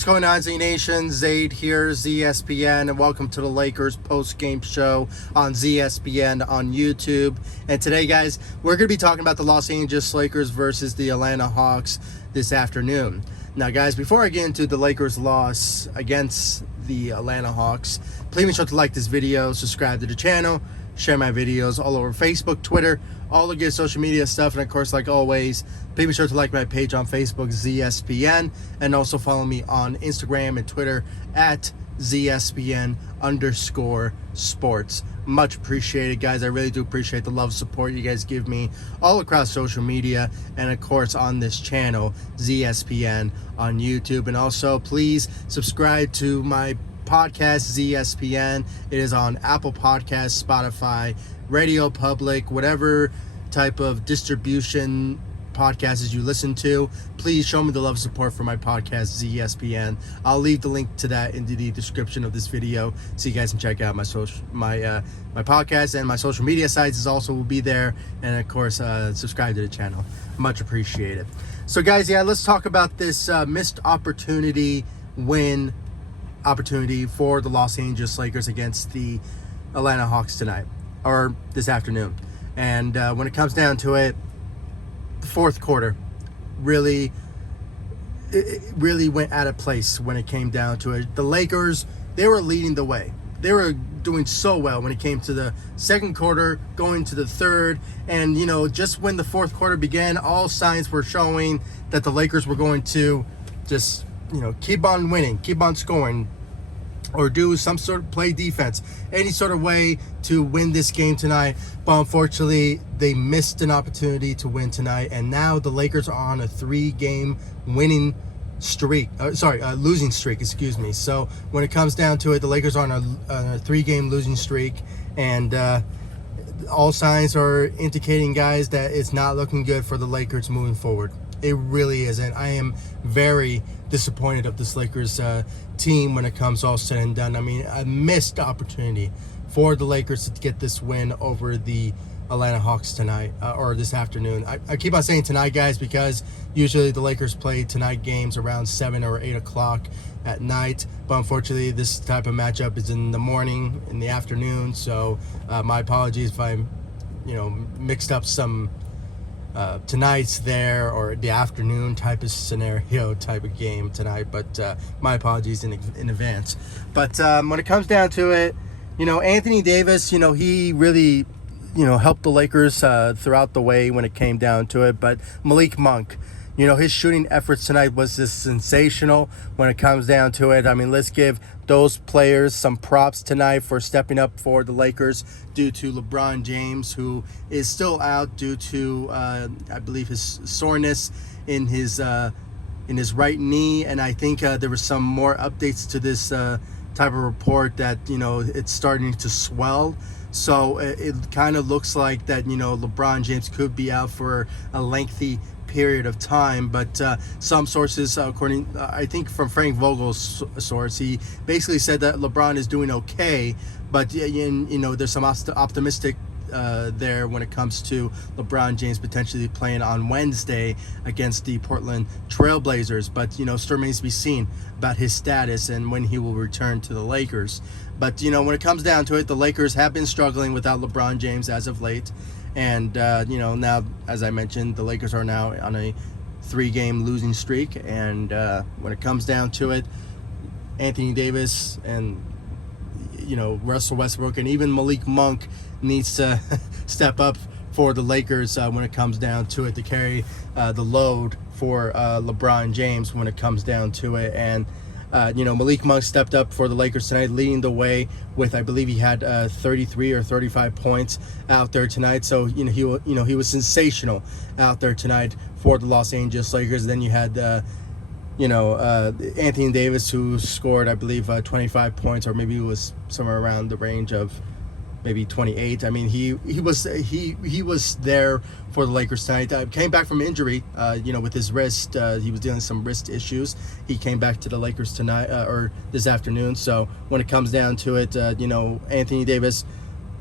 what's going on, Z Nation? Zaid here, ZSPN, and welcome to the Lakers post-game show on ZSPN on YouTube. And today, guys, we're going to be talking about the Los Angeles Lakers versus the Atlanta Hawks this afternoon. Now, guys, before I get into the Lakers' loss against the Atlanta Hawks, please make sure to like this video, subscribe to the channel, share my videos all over Facebook, Twitter, all the good social media stuff. And of course, like always, please be sure to like my page on Facebook, ZSPN, and also follow me on Instagram and Twitter at ZSPN_sports. Much appreciated, guys. I really do appreciate the love, support you guys give me all across social media, and of course on this channel, ZSPN on YouTube. And also, please subscribe to my podcast, ZSPN. It is on Apple Podcasts, Spotify, Radio Public, whatever type of distribution podcasts you listen to. Please show me the love and support for my podcast, ZSPN. I'll leave the link to that in the description of this video so you guys can check out my podcast, and my social media sites also will be there. And of course, subscribe to the channel. Much appreciated. So guys, yeah, let's talk about this missed opportunity for the Los Angeles Lakers against the Atlanta Hawks tonight, or this afternoon. And when it comes down to it, the fourth quarter really went out of place when it came down to it. The Lakers, they were leading the way. They were doing so well when it came to the second quarter, going to the third. And, you know, just when the fourth quarter began, all signs were showing that the Lakers were going to just, you know, keep on winning, keep on scoring, or do some sort of play defense, any sort of way to win this game tonight. But unfortunately, they missed an opportunity to win tonight, and now the Lakers are on a losing streak, excuse me. So when it comes down to it, the Lakers are on a 3-game losing streak, and all signs are indicating, guys, that it's not looking good for the Lakers moving forward. It really isn't. I am very disappointed of this Lakers team when it comes all said and done. I mean, a missed opportunity for the Lakers to get this win over the Atlanta Hawks tonight, or this afternoon. I keep on saying tonight, guys, because usually the Lakers play tonight games around 7 or 8 o'clock at night. But unfortunately, this type of matchup is in the morning, in the afternoon. So my apologies if I'm, mixed up some tonight's there, or the afternoon type of scenario, type of game tonight. But my apologies in advance. But when it comes down to it, Anthony Davis, he really, helped the Lakers throughout the way when it came down to it. But Malik Monk, his shooting efforts tonight was just sensational when it comes down to it. I mean, let's give those players some props tonight for stepping up for the Lakers due to LeBron James, who is still out due to, I believe, his soreness in his right knee. And I think there were some more updates to this type of report that, it's starting to swell. So it kind of looks like that, LeBron James could be out for a lengthy period of time. But some sources, according, I think from Frank Vogel's source, he basically said that LeBron is doing okay. But, there's some optimistic there when it comes to LeBron James potentially playing on Wednesday against the Portland Trail Blazers. But, still remains to be seen about his status and when he will return to the Lakers. But, when it comes down to it, the Lakers have been struggling without LeBron James as of late. And, now, as I mentioned, the Lakers are now on a 3-game losing streak. And when it comes down to it, Anthony Davis and, Russell Westbrook and even Malik Monk needs to step up for the Lakers when it comes down to it, to carry the load for LeBron James when it comes down to it. And Malik Monk stepped up for the Lakers tonight, leading the way with, I believe he had 33 or 35 points out there tonight. So he was sensational out there tonight for the Los Angeles Lakers. Then you had Anthony Davis, who scored, I believe, 25 points, or maybe it was somewhere around the range of maybe 28. I mean, he was there for the Lakers tonight. Came back from injury, with his wrist. He was dealing with some wrist issues. He came back to the Lakers tonight, or this afternoon. So when it comes down to it, Anthony Davis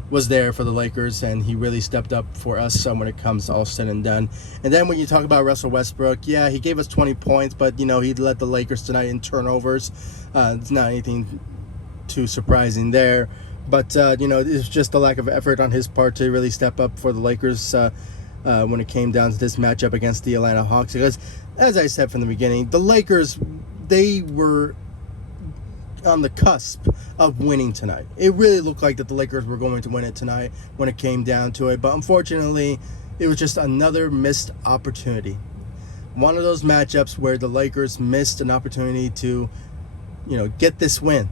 was there for the Lakers, and he really stepped up for us when it comes all said and done. And then when you talk about Russell Westbrook, yeah, he gave us 20 points, but, he led the Lakers tonight in turnovers. It's not anything too surprising there. But, it's just a lack of effort on his part to really step up for the Lakers when it came down to this matchup against the Atlanta Hawks. Because, as I said from the beginning, the Lakers, they were on the cusp of winning tonight. It really looked like that the Lakers were going to win it tonight when it came down to it, but unfortunately it was just another missed opportunity. One of those matchups where the Lakers missed an opportunity to get this win.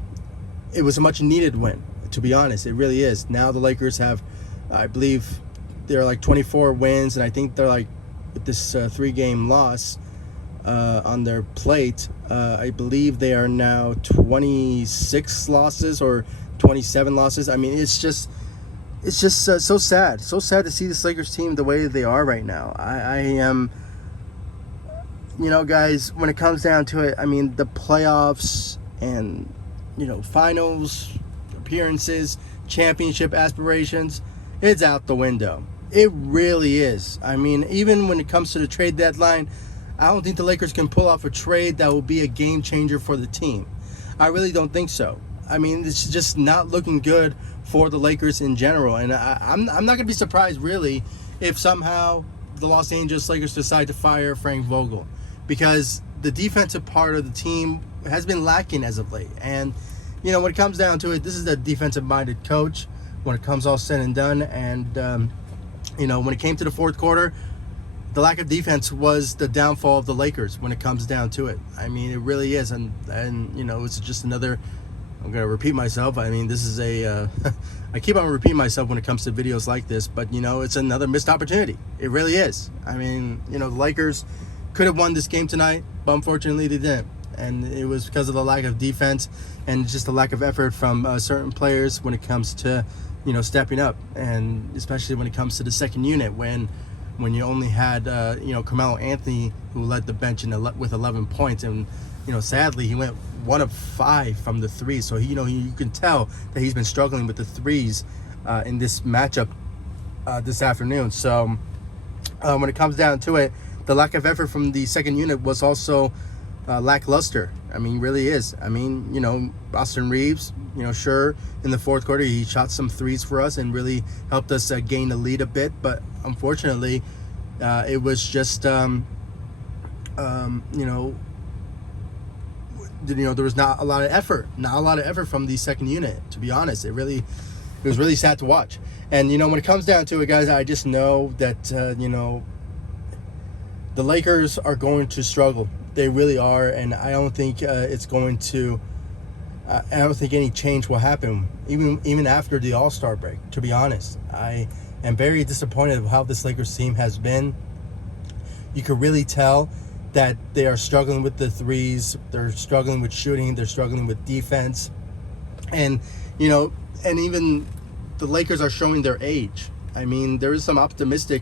It was a much needed win, to be honest. It really is. Now the Lakers have, I believe they're like 24 wins, and I think they're like, with this 3-game loss on their plate, I believe they are now 26 losses or 27 losses. I mean, it's just so sad to see this Lakers team the way they are right now. I am, guys, when it comes down to it, I mean, the playoffs and finals appearances, championship aspirations, it's out the window. It really is. I mean, even when it comes to the trade deadline, I don't think the Lakers can pull off a trade that will be a game changer for the team. I really don't think so. I mean, it's just not looking good for the Lakers in general. And I'm not going to be surprised, really, if somehow the Los Angeles Lakers decide to fire Frank Vogel, because the defensive part of the team has been lacking as of late. And, when it comes down to it, this is a defensive-minded coach when it comes all said and done. And, when it came to the fourth quarter, the lack of defense was the downfall of the Lakers when it comes down to it. I mean, it really is. And it's just another, I'm going to repeat myself. I mean, this is I keep on repeating myself when it comes to videos like this, but, it's another missed opportunity. It really is. I mean, the Lakers could have won this game tonight, but unfortunately they didn't. And it was because of the lack of defense and just the lack of effort from certain players when it comes to, stepping up. And especially when it comes to the second unit, when you only had, Carmelo Anthony, who led the bench with 11 points. And, sadly, he went 1 of 5 from the three. So, you can tell that he's been struggling with the threes in this matchup this afternoon. So, when it comes down to it, the lack of effort from the second unit was also lackluster. I mean, really is. I mean, Austin Reeves, sure, in the fourth quarter, he shot some threes for us and really helped us gain the lead a bit. But unfortunately, it was just, there was not a lot of effort from the second unit, to be honest. It was really sad to watch. And, when it comes down to it, guys, I just know that, the Lakers are going to struggle. They really are, and I don't think it's going to. I don't think any change will happen, even after the All-Star break. To be honest, I am very disappointed with how this Lakers team has been. You can really tell that they are struggling with the threes. They're struggling with shooting. They're struggling with defense, and and even the Lakers are showing their age. I mean, there is some optimistic.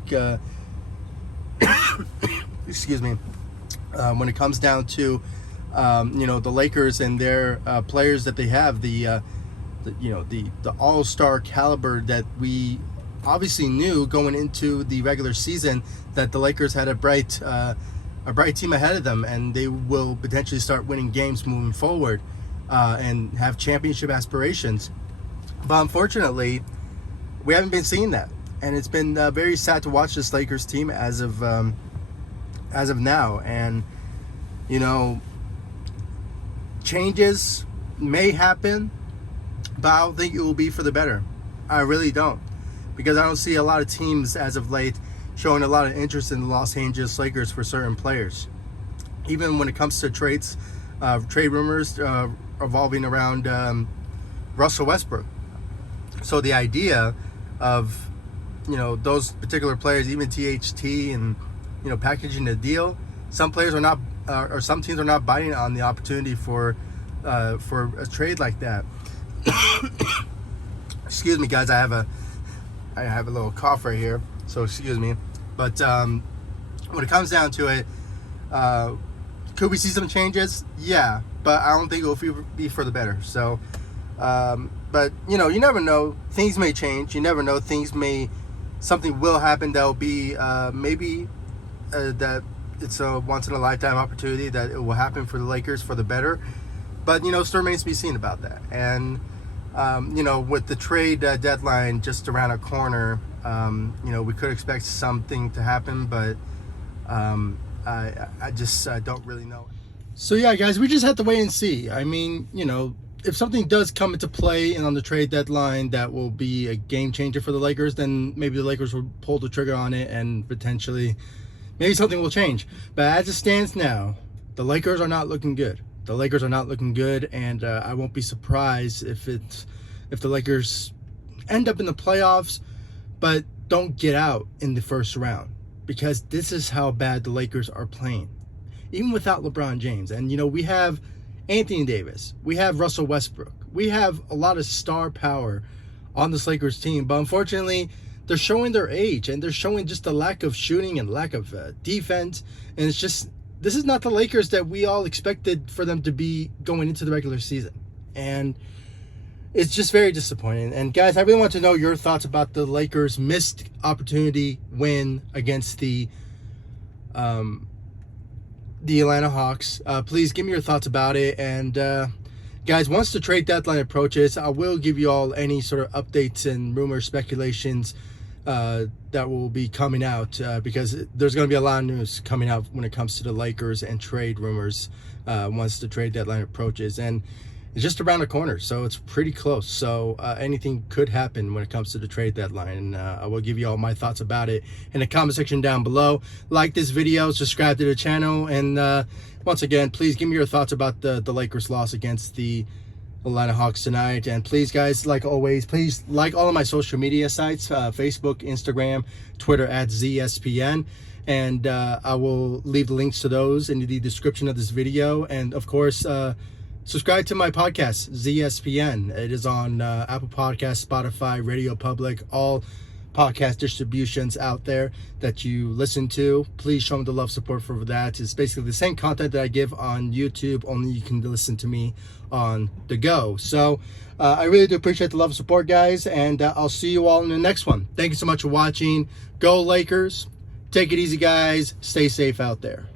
Excuse me. When it comes down to, the Lakers and their players that they have, the all-star caliber that we obviously knew going into the regular season, that the Lakers had a bright team ahead of them, and they will potentially start winning games moving forward and have championship aspirations. But unfortunately, we haven't been seeing that, and it's been very sad to watch this Lakers team as of now. And changes may happen, but I don't think it will be for the better. I really don't, because I don't see a lot of teams as of late showing a lot of interest in the Los Angeles Lakers for certain players. Even when it comes to trade rumors revolving around Russell Westbrook. So the idea of those particular players, even THT, and packaging the deal, some players are not, or some teams are not biting on the opportunity for a trade like that. Excuse me, guys. I have a little cough right here, so excuse me. But when it comes down to it, could we see some changes? Yeah, but I don't think it will be for the better. So, but But you know, you never know. Things may change. You never know. Something will happen that will be maybe that it's a once in a lifetime opportunity that it will happen for the Lakers for the better. But you know, still remains to be seen about that. And you know, with the trade deadline just around a corner, you know, we could expect something to happen, but I just don't really know. So yeah, guys, we just have to wait and see. I mean, you know, if something does come into play and on the trade deadline that will be a game changer for the Lakers, then maybe the Lakers will pull the trigger on it and potentially maybe something will change. But as it stands now, the Lakers are not looking good. The Lakers are not looking good, and I won't be surprised if the Lakers end up in the playoffs, but don't get out in the first round, because this is how bad the Lakers are playing, even without LeBron James. And you know, we have Anthony Davis, we have Russell Westbrook, we have a lot of star power on this Lakers team, but unfortunately, they're showing their age, and they're showing just a lack of shooting and lack of defense, and it's just, this is not the Lakers that we all expected for them to be going into the regular season. And it's just very disappointing. And guys, I really want to know your thoughts about the Lakers' missed opportunity win against the Atlanta Hawks. Please give me your thoughts about it. And guys, once the trade deadline approaches, I will give you all any sort of updates and rumors, speculations that will be coming out, because there's going to be a lot of news coming out when it comes to the Lakers and trade rumors once the trade deadline approaches. And it's just around the corner, so it's pretty close. So anything could happen when it comes to the trade deadline, and I will give you all my thoughts about it in the comment section down below. Like this video, subscribe to the channel, and once again, please give me your thoughts about the Lakers loss against the Atlanta Hawks tonight. And please, guys, like always, please like all of my social media sites, Facebook, Instagram, Twitter @ZSPN. And I will leave the links to those in the description of this video. And of course, subscribe to my podcast, ZSPN. It is on Apple Podcasts, Spotify, Radio Public, all podcast distributions out there that you listen to. Please show me the love, support for that. It's basically the same content that I give on YouTube, only you can listen to me on the go. So I really do appreciate the love and support, guys, and I'll see you all in the next one. Thank you so much for watching. Go Lakers. Take it easy, guys. Stay safe out there.